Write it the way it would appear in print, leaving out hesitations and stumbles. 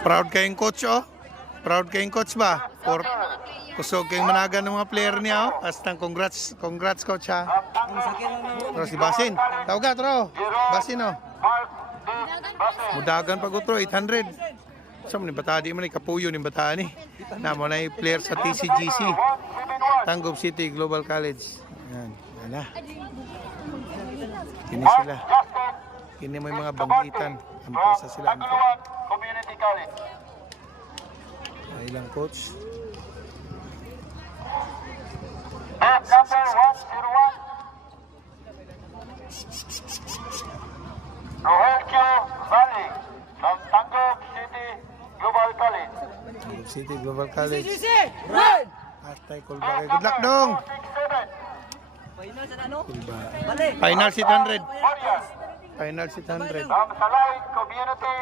Proud kayong coach, oh. Proud kayong coach ba? For kusog kayong managan ng mga player niya, oh. Astang congrats coach, ha. Terus si Basin. Tawag ka, tro. Basin, oh. Mudagan pag utro, 800. Saan mo ni bata? Di mo ni kapuyo ni bata ni. Na mo na yung player sa TCGC. Tanggob City Global College. Yan. Yan na. Kini sila. Kini mo yung mga banggitan. Ampo sa sila. Ampo. Community College. Ilang coach. Number 101. Rogelio Valley from Tanggob City Global College. Tanggob City Global College. Atay Kulba. Good luck dong. Kulba. Final 600. Final 600. Salay Community